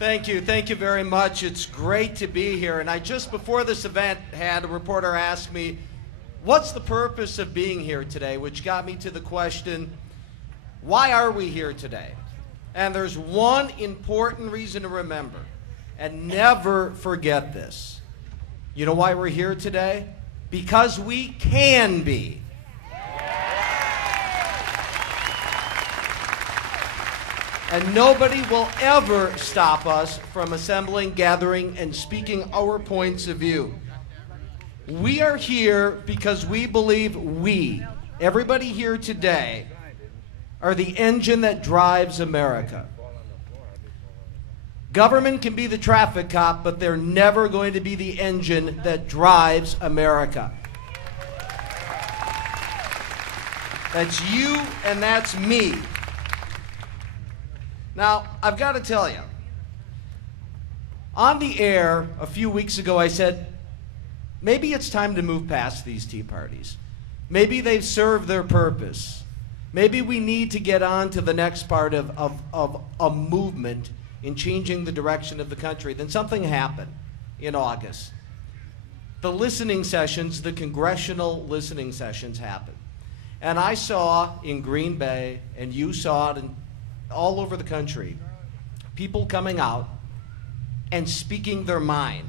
Thank you. Thank you very much. It's great to be here. And I just before this event had a reporter ask me, what's the purpose of being here today? Which got me to the question, why are we here today? And there's one important reason to remember, and never forget this. You know why we're here today? Because we can be. And nobody will ever stop us from assembling, gathering, and speaking our points of view. We are here because we believe everybody here today, are the engine that drives America. Government can be the traffic cop, but they're never going to be the engine that drives America. That's you and that's me. Now, I've got to tell you, on the air a few weeks ago I said, maybe it's time to move past these tea parties. Maybe they've served their purpose. Maybe we need to get on to the next part of a movement in changing the direction of the country. Then something happened in August. The listening sessions, the congressional listening sessions happened. And I saw in Green Bay, and you saw it all over the country, people coming out and speaking their mind.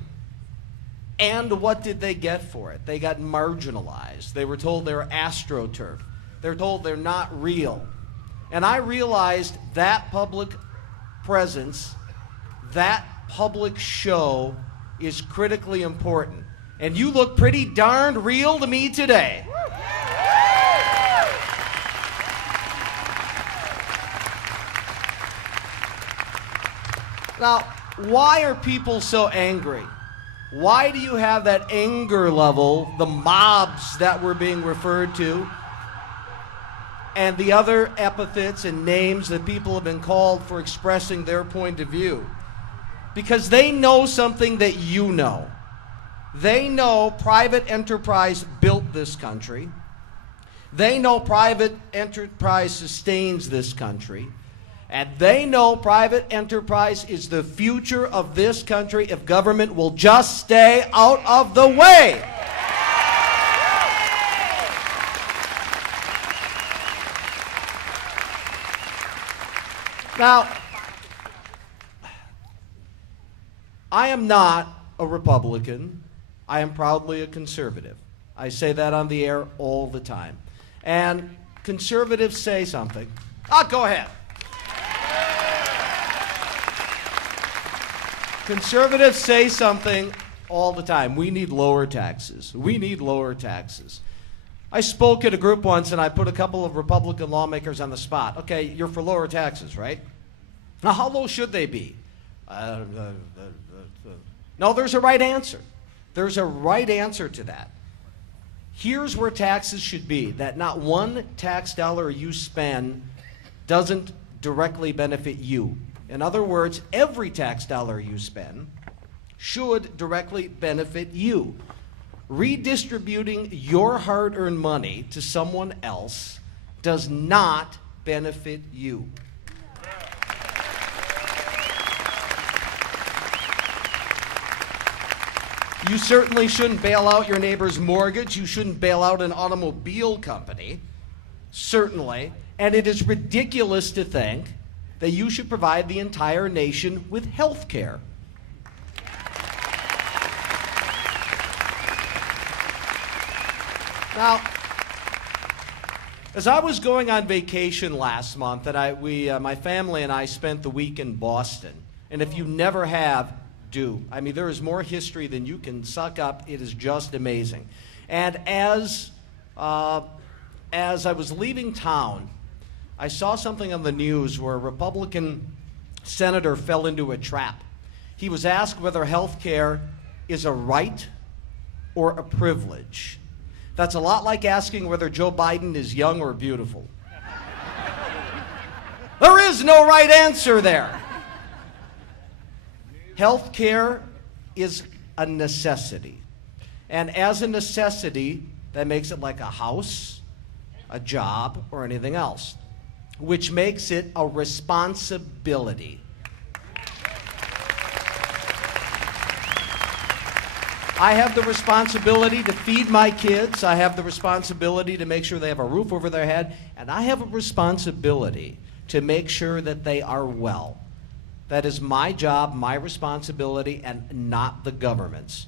And what did they get for it? They got marginalized. They were told they were astroturf. They're told they're not real. And I realized that public presence, that public show is critically important. And you look pretty darned real to me today. Now, why are people so angry? Why do you have that anger level, the mobs that were being referred to, and the other epithets and names that people have been called for expressing their point of view? Because they know something that you know. They know private enterprise built this country. They know private enterprise sustains this country. And they know private enterprise is the future of this country if government will just stay out of the way. Now, I am not a Republican. I am proudly a conservative. I say that on the air all the time. And conservatives say something. Go ahead. Conservatives say something all the time. We need lower taxes. We need lower taxes. I spoke at a group once and I put a couple of Republican lawmakers on the spot. Okay, you're for lower taxes, right? Now, how low should they be? No, there's a right answer. There's a right answer to that. Here's where taxes should be, that not one tax dollar you spend doesn't directly benefit you. In other words, every tax dollar you spend should directly benefit you. Redistributing your hard-earned money to someone else does not benefit you. You certainly shouldn't bail out your neighbor's mortgage. You shouldn't bail out an automobile company. Certainly. And it is ridiculous to think that you should provide the entire nation with health care. Now, as I was going on vacation last month, and my family and I spent the week in Boston, and if you never have, do. I mean, there is more history than you can suck up. It is just amazing. And as I was leaving town, I saw something on the news where a Republican senator fell into a trap. He was asked whether health care is a right or a privilege. That's a lot like asking whether Joe Biden is young or beautiful. There is no right answer there. Health care is a necessity. And as a necessity, that makes it like a house, a job, or anything else, which makes it a responsibility. I have the responsibility to feed my kids. I have the responsibility to make sure they have a roof over their head. And I have a responsibility to make sure that they are well. That is my job, my responsibility, and not the government's.